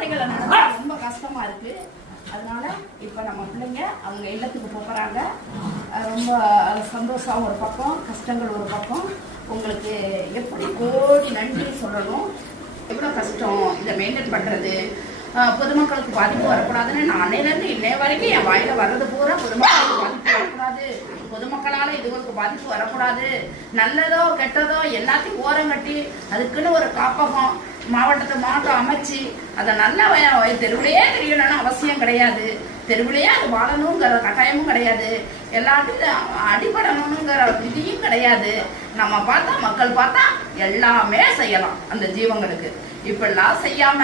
குழந்தைகளை நடத்த ரொம்ப கஷ்டமா இருக்கு. அதனால இப்ப நம்ம பிள்ளைங்க அவங்க இல்லத்துக்கு போறாங்க. ரொம்ப சந்தோஷம் ஒரு பக்கம், கஷ்டங்கள் ஒரு பக்கம். உங்களுக்கு எப்படி கோடி நன்றி சொல்லணும். எவ்வளவு கஷ்டம் இதை மெயின்டைன் பண்றது. பொதுமக்களுக்கு பாதிப்பு வரக்கூடாதுன்னு நான் அன்னையிலேருந்து இன்னைய வரைக்கும் என் வாயில வர்றது பூரா பொதுமக்களுக்கு பாதிப்பு வரக்கூடாது, பொதுமக்களால இதுகளுக்கு பாதிப்பு வரக்கூடாது, நல்லதோ கெட்டதோ எல்லாத்தையும் ஓரம் கட்டி அதுக்குன்னு ஒரு காப்பகம் மாவட்டம் அமைச்சு அதை நல்லா தெருவிலேயே தெரியணும்னு அவசியம் கிடையாது. தெருவிலேயே அது வாழணுங்கிற கட்டாயமும் கிடையாது. எல்லாத்தையும் அடிபடணுங்கிற விதியும் கிடையாது. நம்ம பார்த்தா மக்கள் பார்த்தா எல்லாமே செய்யலாம் அந்த ஜீவங்களுக்கு. இப்பெல்லாம் செய்யாம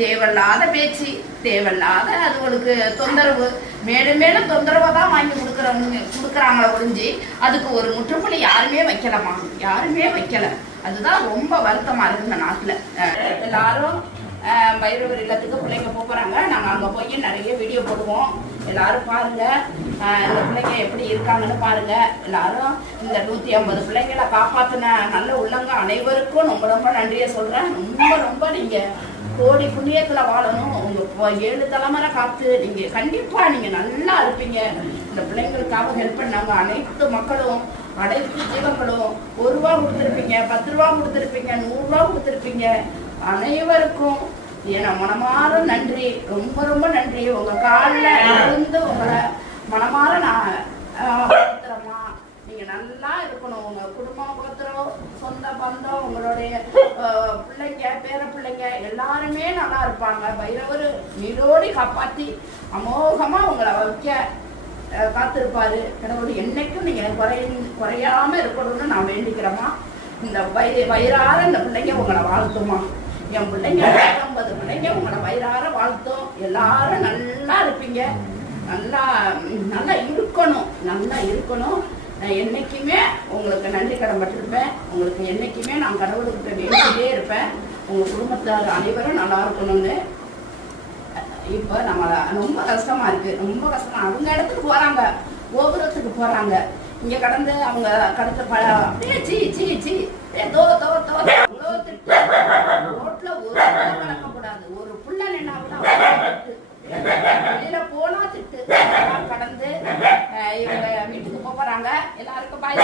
தேவையில்லாத பேச்சு, தேவையில்லாத அதுகளுக்கு தொந்தரவு, மேலும் மேலும் தொந்தரவை தான் வாங்கி கொடுக்குறாங்களே ஒழிஞ்சு அதுக்கு ஒரு முற்றுப்புள்ளி யாருமே வைக்கலமா, யாருமே வைக்கல. அதுதான் ரொம்ப வருத்தமா இருக்கு இந்த நாட்டுல. எல்லாரும் பைரவர் இல்லத்துக்கு பிள்ளைங்க போறாங்க. நாங்க அங்க போய் நிறைய வீடியோ போடுவோம். எல்லாரும் பாருங்க, இந்த பிள்ளைங்க எப்படி இருக்காங்கன்னு பாருங்க. எல்லாரும் இந்த 150 பிள்ளைங்களை காப்பாத்தின நல்ல உள்ளங்க அனைவருக்கும் ரொம்ப ரொம்ப நன்றியை சொல்றேன். ரொம்ப ரொம்ப நீங்க கோடி புண்ணியத்துல வாழணும். உங்க 7 தலைமுறை காத்து நீங்க கண்டிப்பா நீங்க நல்லா இருப்பீங்க. இந்த பிள்ளைங்களுக்காக ஹெல்ப் பண்ணாங்க அனைத்து மக்களும், அனைத்து ஜீவங்களும் 1 ரூபா கொடுத்துருப்பீங்க, 10 ரூபா கொடுத்துருப்பீங்க, 100 ரூபா கொடுத்துருப்பீங்க. அனைவருக்கும் என மனமாற நன்றி, ரொம்ப ரொம்ப நன்றி. உங்க காலில் இருந்து உங்களை மனமாற நான் பத்திரமா நீங்க நல்லா இருக்கணும். உங்க குடும்பம் பத்திரம், சொந்த பந்தம், உங்களுடைய பிள்ளைங்க, பேர பிள்ளைங்க எல்லாருமே நல்லா இருப்பாங்க. பைரவர் நீரோடி காப்பாத்தி அமோகமா உங்களை வைக்க காத்திருப்பாரு கடவுள். என்னைக்கும் நீங்க குறையாம இருக்கணும்னு நான் வேண்டிக்கிறேம்மா. இந்த வயிறார இந்த பிள்ளைங்க உங்களை வாழ்த்துமா. என் பிள்ளைங்க 50 பிள்ளைங்க உங்களை வயிறார வாழ்த்தும். எல்லாரும் நல்லா இருப்பீங்க, நல்லா நல்லா இருக்கணும், நல்லா இருக்கணும். நான் என்னைக்குமே உங்களுக்கு நன்றி கடன்பட்டிருப்பேன். உங்களுக்கு என்னைக்குமே நான் கடவுள்கிட்ட வேண்டிகிட்டே இருப்பேன். உங்க குடும்பத்தார் அனைவரும் நல்லா இருக்கணும்னு. இப்ப நம்ம ரொம்ப கஷ்டமா இருக்கு, ரொம்ப கஷ்டமா. அவங்க இடத்துக்கு போறாங்க, கோபுரத்துக்கு போறாங்க. இங்க கடந்து அவங்க கடத்த அப்படியே சீ சீ சீ ரோட்ல ஒரு நடக்கக்கூடாது. ஒரு புள்ள நின்னா வெளியில போனா திட்டு. கடந்து இவங்க வீட்டுக்கு போறாங்க. எல்லாருக்கும் பாய்